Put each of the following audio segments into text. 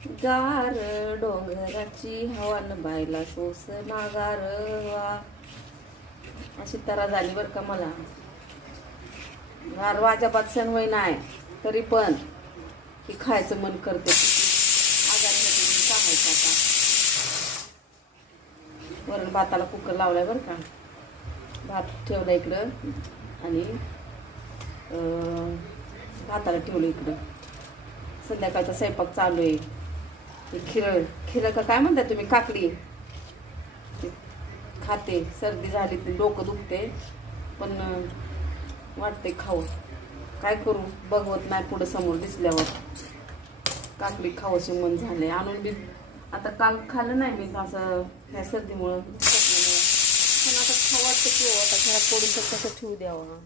गार डोंगराची हवान बायला सोस नागार वा. अशी तरा झाली बरं का मला. गार वाजाबात सणवय नाही तरी पण की खायचं मन करते. सांगायचं आता? वरण भाताला कुकर लावलाय बरं का. भात ठेवला इकडं आणि भाताला ठेवलं इकडं. संध्याकाळचा स्वयंपाक चालू आहे. ते खिरळ का काय म्हणता तुम्ही? काकडी. ते खाते. सर्दी झाली ते डोकं दुखते. पण वाटते खाऊ काय करू? बघवत नाही पुढं समोर दिसल्यावर. काकडी खावशी मन झाले आणून बी आता काल खाल्लं नाही मी असं ह्या सर्दीमुळं. पण आता खाऊ वाटतं की हो, आता घरात पडून तर कसं ठेवू द्यावं?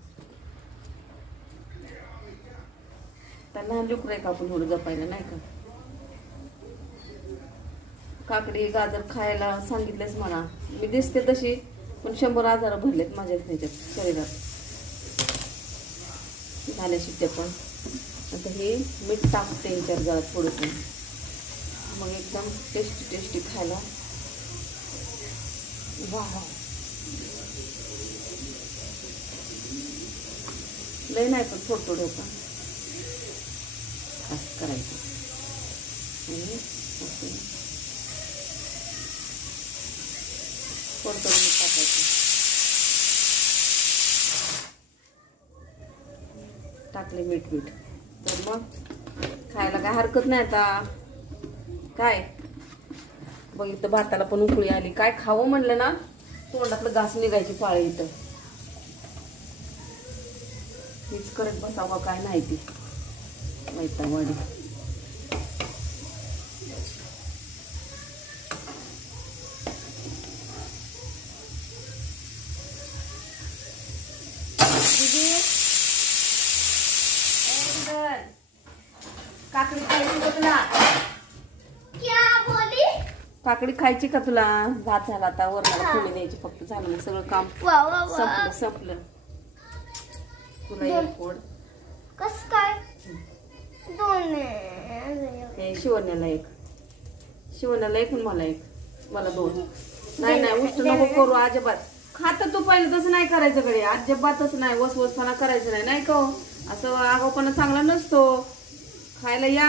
त्यांना लहान लेकरं आहे का आपण थोडं जपायला नाही का? काकडी गाजर खायला सांगितलेच म्हणा. मी दिसते तशी पण शंभर आजार भरलेत माझ्या ह्याच्यात शरीरात. झाल्या शिट्ट्या पण. आता हे मीठ टाकते ह्याच्यात जरा थोडंसं. मग एकदम टेस्टी टेस्टी खायला. वा लय नाही पण थोडं थोडं पण असं करायचं. आणि असं टाकायचं. टाकले मीठ मीठ. तर मग खायला काय हरकत नाही आता. काय? बघ इथं भाताला पण उकळी आली. काय खावं म्हणलं ना तोंडातलं घास निघायची पाळी इथं. हीच करत बसावं काय नाही ती. वैतागवाडी काकडी खायची का तुला? क्या बोली? काकडी खायची का तुला? भात झाला आता वरणाला फोडणी द्यायची फक्त झालं मग सगळं काम. संपलं संपलं. तुला एक फोड. कस काय? दोन. हे शिवण्याला एक. शिवण्याला एक मला एक. मला दोन. नाही नाही उष्ट नको करू अजिबात. खात तू पहिलं तसं नाही करायचं कडे अजिबातच नाही वस वसपणा करायचं नाही नाही का हो? असं आगाऊपणा चांगला नसतो. खायला या